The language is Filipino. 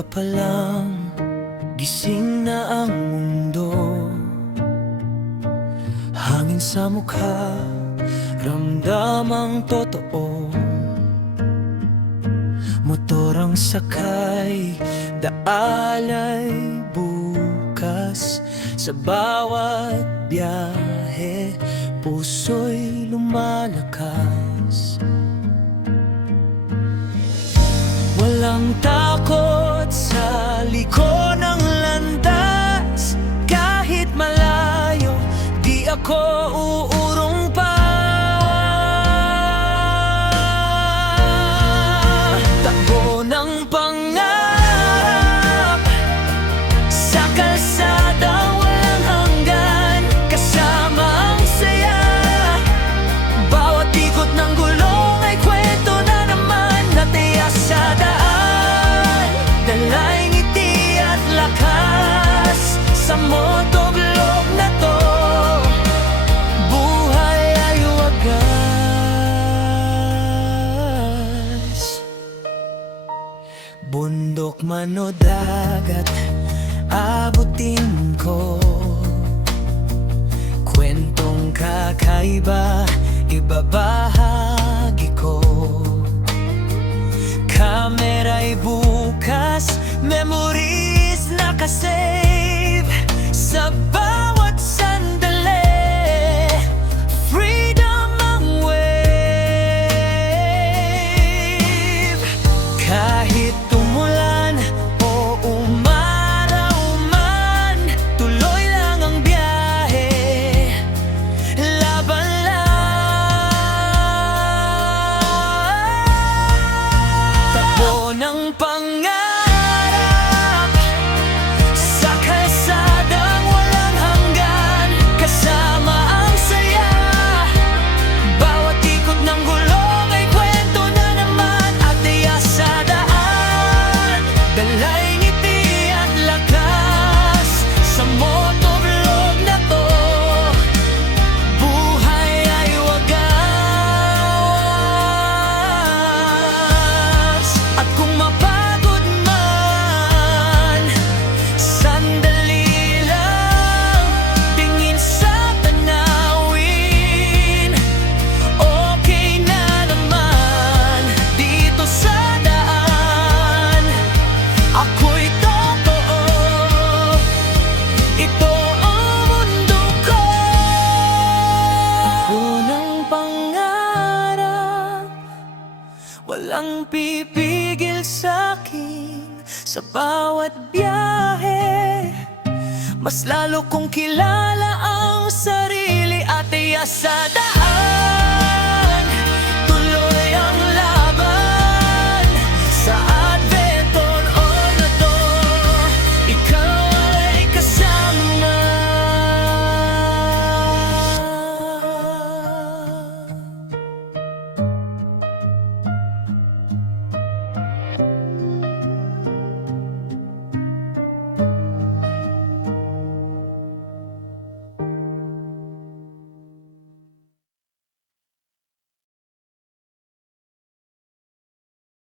Umaga pa lang, gising na ang mundo. Hangin sa mukha, ramdam ang totoo. Motor ang sakay, daalay bukas. Sa bawat biyahe, puso'y lumalakas. Walang takot sa liko ng landas. Kahit malayo, di ako uurong pa. Takbo ng pangarap sa kalsadang walang hanggan. Kasama ang saya, bawat ikot ng gulong ay kwento na naman. Natiyas sa daan, dalay ngiti at lakas. Sa motovlog na to, buhay ay wagas. Bundok man o dagat, abutin ko. Kwentong kakaiba, ibabahagi ko. Kamera'y bukas, memories nakasave. Sa bawat sandali, freedom ang wave. Kahit umulan o umaraw man, tuloy lang ang biyahe, laban lang. Takbo ng pangarap sa kalsadang walang hanggan. Kasama ang saya, bawat ikot ng gulong ay kwento na naman. At tiyas sa daan, dalay ngiti at lakas. Sa motovlog na to, buhay ay wagas. At kung mapagod man, sandali lang, tingin sa tanawin. Okay na naman dito sa daan. Ako'y totoo, ito ang mundo ko. Ako ng pangarap, walang pipigil sa'kin. Sa bawat biyahe, mas lalo kong kilala ang sarili. At tiyas sa daan,